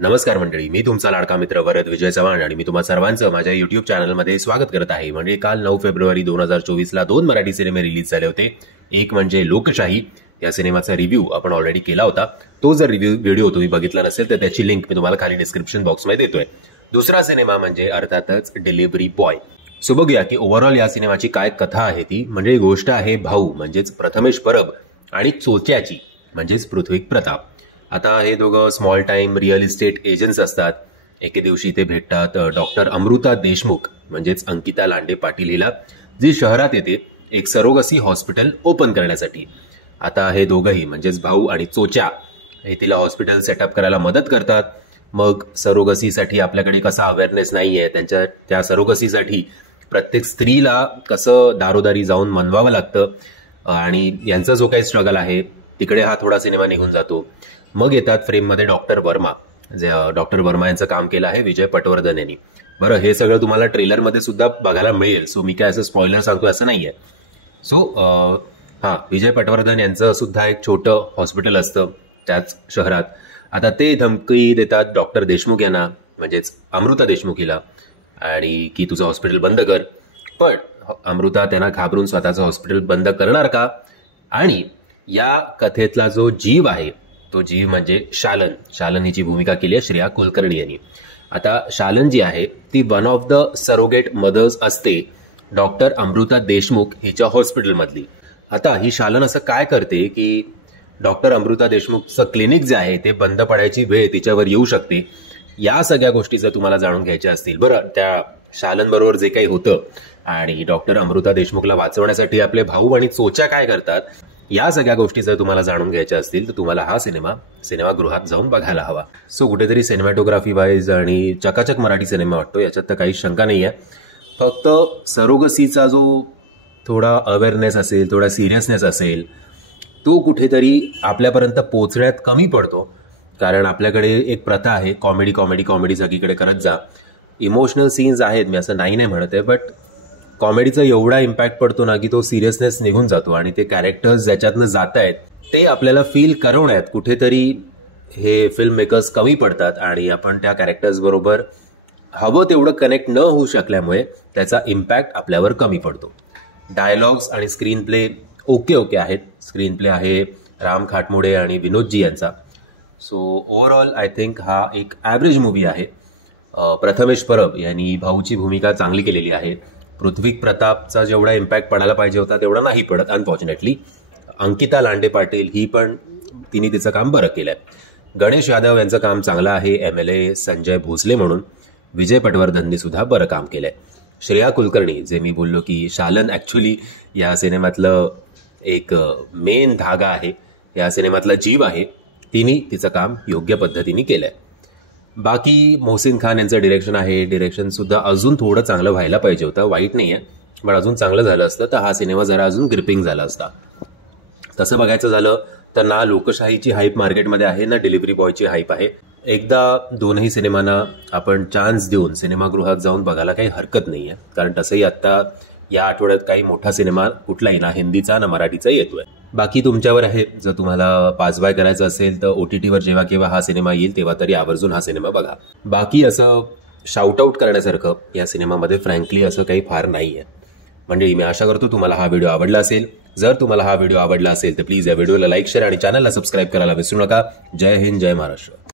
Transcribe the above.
नमस्कार मंडळी, मी तुमचा लाडका मित्र वरद विजय चव्हाण आणि मी तुम्हा सर्वांचं माझ्या युट्यूब चॅनलमध्ये स्वागत करत आहे. म्हणजे काल 9 फेब्रुवारी 2024ला 2 मराठी सिनेमे रिलीज झाले होते. एक म्हणजे लोकशाही, या सिनेमाचा रिव्ह्यू आपण ऑलरेडी केला होता. तो जर व्हिडिओ तुम्ही बघितला नसेल तर त्याची लिंक मी तुम्हाला खाली डिस्क्रिप्शन बॉक्समध्ये देतोय. दुसरा सिनेमा म्हणजे अर्थातच डिलिव्हरी बॉय. सो बघूया की ओव्हरऑल या सिनेमाची काय कथा आहे ती. म्हणजे गोष्ट आहे भाऊ म्हणजेच प्रथमेश परब आणि चोच्याची म्हणजेच पृथ्वी प्रताप. आता हे दोघं small time real estate agents असतात. एके दिवशी ते भेटतात डॉक्टर अमृता देशमुख म्हणजेच अंकिता लांडे पाटील हिला, जी शहरात येते एक सरोगसी हॉस्पिटल ओपन करण्यासाठी. आता हे दोघंही म्हणजेच भाऊ आणि चोच्या हे तिला हॉस्पिटल सेटअप करायला मदत करतात. मग सरोगसीसाठी आपल्याकडे कसा अवेअरनेस नाहीये, त्या सरोगसीसाठी प्रत्येक स्त्रीला कसं दारोदारी जाऊन मनवावं लागतं आणि यांचा जो काही स्ट्रगल आहे तिकडे हा थोडा सिनेमा निघून जातो. मग येतात फ्रेममध्ये डॉक्टर वर्मा. डॉक्टर वर्मा यांचं काम केलं आहे विजय पटवर्धन यांनी. बरं, हे सगळं तुम्हाला ट्रेलरमध्ये सुद्धा बघायला मिळेल, सो मी काय असं स्पॉइलर सांगतो असं नाहीये. सो विजय पटवर्धन यांचं सुद्धा एक छोटं हॉस्पिटल असतं त्याच शहरात. आता ते धमकी देतात डॉक्टर देशमुख यांना म्हणजेच अमृता देशमुख हिला, आणि की तुझं हॉस्पिटल बंद कर. पण अमृता त्यांना घाबरून स्वतःचं हॉस्पिटल बंद करणार का? आणि या कथेतला जो जीव आहे तो जीव म्हणजे शालन हिची भूमिका केली आहे श्रेया कुलकर्णी यांनी. आता शालन जी आहे ती one of the surrogate mothers असते डॉक्टर अमृता देशमुख हिच्या हॉस्पिटलमधली. आता ही शालन असं काय करते की डॉक्टर अमृता देशमुखचं क्लिनिक जे आहे ते बंद पडायची वेळ तिच्यावर येऊ शकते. या सगळ्या गोष्टी जर तुम्हाला जाणून घ्यायच्या असतील, बरं त्या शालन बरोबर जे काही होतं आणि डॉक्टर अमृता देशमुखला वाचवण्यासाठी आपले भाऊ आणि चोच्या काय करतात, या सगळ्या गोष्टी जर तुम्हाला जाणून घ्यायच्या असतील तर तुम्हाला हा सिनेमागृहात जाऊन बघायला हवा. सो कुठेतरी सिनेमॅटोग्राफी वाईज आणि चकाचक मराठी सिनेमा वाटतो, याच्यात तर काही शंका नाही आहे. फक्त सरोगसीचा जो थोडा अवेअरनेस असेल, थोडा सिरियसनेस असेल, तो कुठेतरी आपल्यापर्यंत पोहोचण्यात कमी पडतो. कारण आपल्याकडे एक प्रथा आहे कॉमेडी सगळीकडे करत जा. इमोशनल सीन्स आहेत, मी असं नाही म्हणत आहे, बट कॉमेडीचा एवढा इम्पॅक्ट पडतो ना की तो सिरियसनेस निघून जातो आणि ते कॅरेक्टर्स ज्याच्यातनं जात आहेत ते आपल्याला फील करवण्यात कुठेतरी हे फिल्म मेकर्स कमी पडतात आणि आपण त्या कॅरेक्टर्स बरोबर हवं तेवढं कनेक्ट न होऊ शकल्यामुळे त्याचा इम्पॅक्ट आपल्यावर कमी पडतो. डायलॉग्स आणि स्क्रीन प्ले ओके आहेत. स्क्रीन प्ले आहे राम खाटमुडे आणि विनोदजी यांचा. सो ओव्हरऑल आय थिंक हा एक ॲव्हरेज मूवी आहे. प्रथमेश परब यांनी भाऊची भूमिका चांगली केलेली आहे. पृथ्वी प्रतापचा जेवढा इम्पॅक्ट पडायला पाहिजे होता तेवढा नाही पडत अनफॉर्च्युनेटली. अंकिता लांडे पाटील ही पण तिने तिचं काम बरं केलंय. गणेश यादव यांचं काम चांगलं आहे MLA संजय भोसले म्हणून. विजय पटवर्धननी सुद्धा बरं काम केलंय. श्रेया कुलकर्णी, जे मी बोललो की शालन ॲक्च्युली या सिनेमातलं एक मेन धागा आहे, या सिनेमातला जीव आहे, तिने तिचं काम योग्य पद्धतीने केलंय. बाकी मोहसिन खान यांचं डिरेक्शन आहे. डिरेक्शन सुद्धा अजून थोडं चांगलं व्हायला पाहिजे होतं. वाईट नाही आहे, पण अजून चांगलं झालं असतं तर हा सिनेमा जरा अजून ग्रिपिंग झाला असता. तसं बघायचं झालं तर ना लोकशाहीची हाईप मार्केटमध्ये आहे ना डिलिव्हरी बॉयची हाईप आहे. एकदा दोनही सिनेमांना आपण चान्स देऊन सिनेमागृहात जाऊन बघायला काही हरकत नाही आहे. कारण तसंही आत्ता या आठवड्यात काही मोठा सिनेमा कुठलाही ना हिंदीचा ना मराठीचा येतोय. बाकी तुमच्यावर आहे, जर तुम्हाला पास बाय करायचं असेल तर OTTवर जेव्हा केव्हा हा सिनेमा येईल तेव्हा तरी आवर्जून हा सिनेमा बघा. बाकी असं शाउट आउट करण्यासारखं या सिनेमामध्ये फ्रँकली असं काही फार नाही आहे. म्हणजे मी आशा करतो तुम्हाला हा व्हिडिओ आवडला असेल. जर तुम्हाला हा व्हिडिओ आवडला असेल तर प्लीज या व्हिडिओला लाईक, शेअर आणि चॅनलला सबस्क्राईब करायला विसरू नका. जय हिंद, जय महाराष्ट्र.